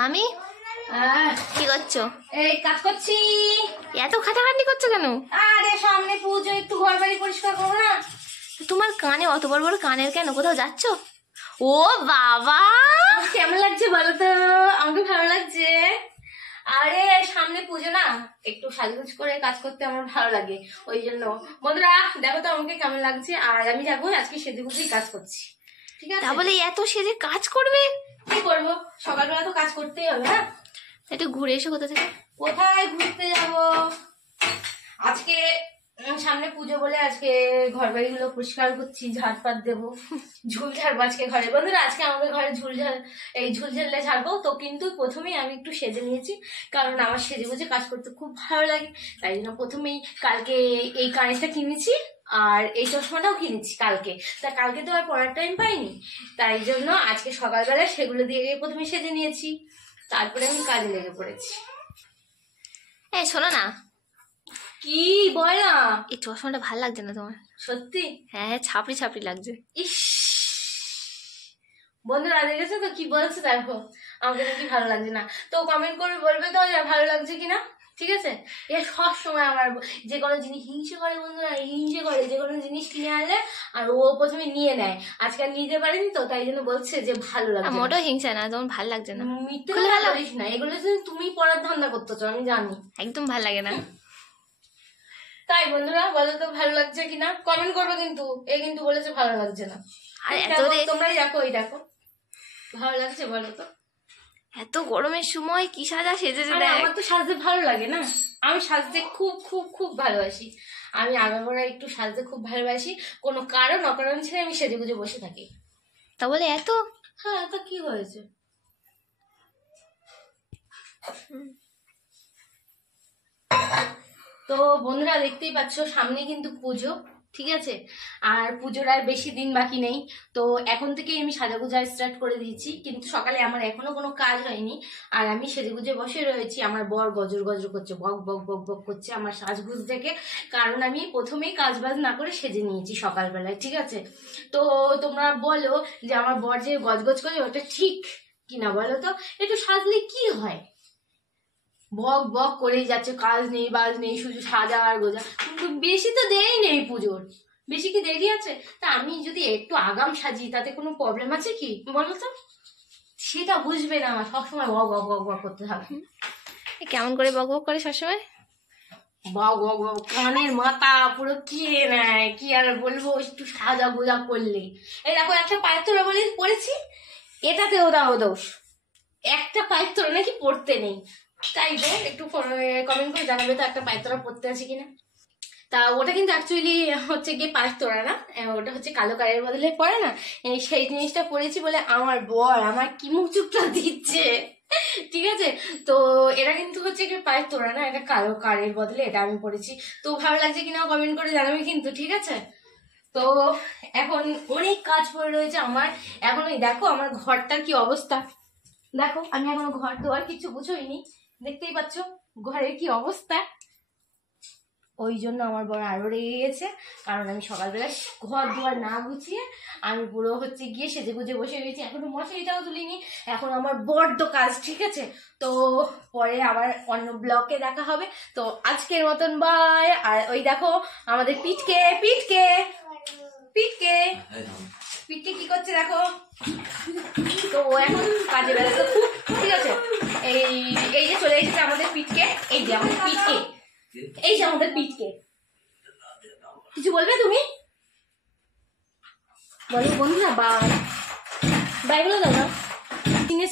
মামি কি করছো? এই কাজ করছি। এত খাটাখাটি করছো কেন? আরে সামনে পুজো, একটু ঘর বাড়ি পরিষ্কার করবো না? তোমার কানে অত বড় বড় কানের কেন? কোথাও যাচ্ছ? ও বাবা, কেমন লাগছে বলো তো? আমাকে ভালো লাগছে। আরে সামনে পুজো না, একটু সাজগোজ করে কাজ করতে আমার ভালো লাগে, ওই জন্য। বন্ধুরা দেখো তো আমাকে কেমন লাগছে। আর আমি যাবো আজকে সেজে গুজেই কাজ করছি, ঠিক আছে? তা বলে এত সেজে কাজ করবে? কি করবো, সকালবেলা তো কাজ করতেই হবে না? একটু ঘুরে এসো কোথা থেকে। কোথায় ঘুরতে যাব আজকে? সামনে পুজো বলে আজকে ঘর বাড়ি গুলো পরিষ্কার করছি, ঝাড়পাট দেবো, ঝুল ঝাড়বো আজকে ঘরে। বন্ধুরা আজকে আমাদের ঘরে ঝুল ঝাড়লে ঝাড়বো তো। কিন্তু প্রথমেই আমি একটু সেজে নিয়েছি, কারণ আমার সেজে গুজে কাজ করতে খুব ভালো লাগে। তাই জন্য প্রথমেই কালকে এই কানেরটা কিনেছি, আর এই চশমাটাও কিনেছি কালকে। তা কালকে তো আর পড়ার টাইম পাইনি, তাই জন্য আজকে সকালবেলা সেগুলো দিয়ে প্রথমে সেজে নিয়েছি, তারপরে আমি কাজে লেগে পড়েছি। এই শোনো না, কি বল না? এই চশমাটা ভালো লাগছে না তোমার? সত্যি? হ্যাঁ, ছাপড়ি ছাপড়ি লাগছে। ইস, বন্ধুরা দেখেছো তো কি বলছে, দেখো আমাকে নাকি ভালো লাগছে না। তো কমেন্ট করে বলবে তো ভালো লাগছে কিনা, ঠিক আছে? এ সব সময় আমার যে কোনো জিনিস হিংসে করে, বন্ধুরা হিংসে করে যে কোনো জিনিস কিনে আনলে, আর ও প্রথমে নিয়ে নেয়। আজকে নিতে পারেনি তো, তাই জন্য বলছে যে ভালো লাগছে। মোটেও হিংসা না, তোমার ভালো লাগছে না। মিথ্যে কথা বলিস না, এগুলো তুমি পড়ার ধান্দা করতেছো, আমি জানি। একদম ভালো লাগে না। তাই বন্ধুরা বলো তো ভালো লাগছে কিনা, কমেন্ট করবো কিন্তু। এ কিন্তু বলেছে ভালো লাগছে না। আর তোমরাই দেখো, ওই দেখো ভালো লাগছে বলো তো? এত গরমের সময় কি সাজা সেজেছে দেখ। আমার তো সাজতে ভালো লাগে না, আমি সাজতে খুব খুব খুব ভালোবাসি। আমি আগাগোড়া একটু সাজতে খুব ভালোবাসি, কোনো কারণ অকারণ ছেড়ে আমি সেজে গুজে বসে থাকি। তা বলে এত? হ্যাঁ, তা কি হয়েছে? তো বন্ধুরা দেখতেই পাচ্ছ সামনে কিন্তু পুজো, ঠিক আছে? আর পুজোর আর বেশি দিন বাকি নেই। তো এখন থেকেই আমি সাজাগুজা স্টার্ট করে দিয়েছি, কিন্তু সকালে আমার এখনো কোনো কাজ হয়নি। আর আমি সেজেগুজে বসে রয়েছি, আমার বর গজর গজর করছে, বক বক বক বক করছে আমার সাজগুজ দেখে। কারণ আমি প্রথমেই কাজ বাজ না করে সেজে নিয়েছি সকালবেলায়, ঠিক আছে? তো তোমরা বলো যে আমার বর যে গজগজ করে ওটা ঠিক কিনা বলো তো? একটু সাজলে কি হয়? বক বক করেই যাচ্ছে, কাজ নেই বাজ নেই, শুধু সাজা আর গোজা। কিন্তু বেশি তো দেরি নেই পুজোর, বেশি কি দেরি আছে? তা আমি যদি একটু আগাম সাজি তাতে কোনো প্রবলেম আছে কি বলো তো? সেটা বুঝবে না, আমার সবসময় বক বক বক বক করতে হবে। কেমন করে বক বক করে সবসময়? বক বক বক, কানের মাথা পুরো কিনে নেয়। কি আর বলবো, একটু সাজা গোজা করলে। এই দেখো একটা পায়ের তোরা বলে পড়েছি, এটাতেও দাও দোষ। একটা পায়ের তোরা নাকি পড়তে নেই, তাই গো একটু কমেন্ট করে জানাবে তো একটা পায়ের তোরা পড়তে আছে কিনা। তা ওটা কিন্তু অ্যাকচুয়ালি হচ্ছে গিয়ে পায়ের তোরা না, ওটা হচ্ছে কালো কারের বদলে পড়ে না, সেই জিনিসটা পড়েছি বলে আমার বর আমার কি মুখ চুপটা দিচ্ছে, ঠিক আছে? তো এটা কিন্তু হচ্ছে কি পায়ের তোরা না, এটা কালো কারের বদলে এটা আমি পড়েছি। তো ভালো লাগছে কিনা কমেন্ট করে জানাবে কিন্তু, ঠিক আছে? তো এখন অনেক কাজ পড়ে রয়েছে আমার এখন। ওই দেখো আমার ঘরটার কি অবস্থা, দেখো আমি এখনো ঘর দোয়ার কিছু গুছোইনি, দেখতেই পাচ্ছ ঘরের কি অবস্থা। ওই জন্য আমার বড় আরো রেগে গেছে, কারণ আমি সকালবেলা ঘর দুয়ার না গুছিয়ে আমি পুরো হচ্ছে গিয়ে সেজে গুজে বসে রয়েছি। এখনো মশারিটাও তুলিনি, এখন আমার বড্ড কাজ, ঠিক আছে? তো পরে আবার অন্য ব্লকে দেখা হবে। তো আজকের মতন বাই। আর ওই দেখো আমাদের পিঠকে পিঠকে পিঠকে পিঠকে কি করছে দেখো। তো ও এখন কাজে ব্যস্ত খুব, ঠিক আছে? এই যে চলে এসেছে আমাদের পিঠকে, এই যে আমাদের পিঠকে, এই যে আমাদের পিঠকে। কিছু বলবে তুমি? বলো বন্ধুরা বাই বাই বলে দাও না।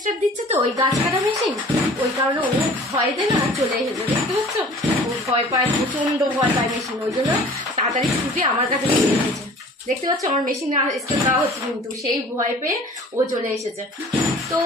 স্টেপ দিচ্ছে তো ওই গাছ কাটা মেশিন, ওই কারণে ও ভয় দেয় না, চলে এসেছে, দেখতে পাচ্ছ? ও ভয় পায়, প্রচন্ড ভয় পায় মেশিন, ওই জন্য তাড়াতাড়ি ছুটে আমার কাছে চলে এসেছে। দেখতে পাচ্ছ আমার মেশিন স্টেপ দেওয়া হচ্ছে, কিন্তু সেই ভয় পেয়ে ও চলে এসেছে। তো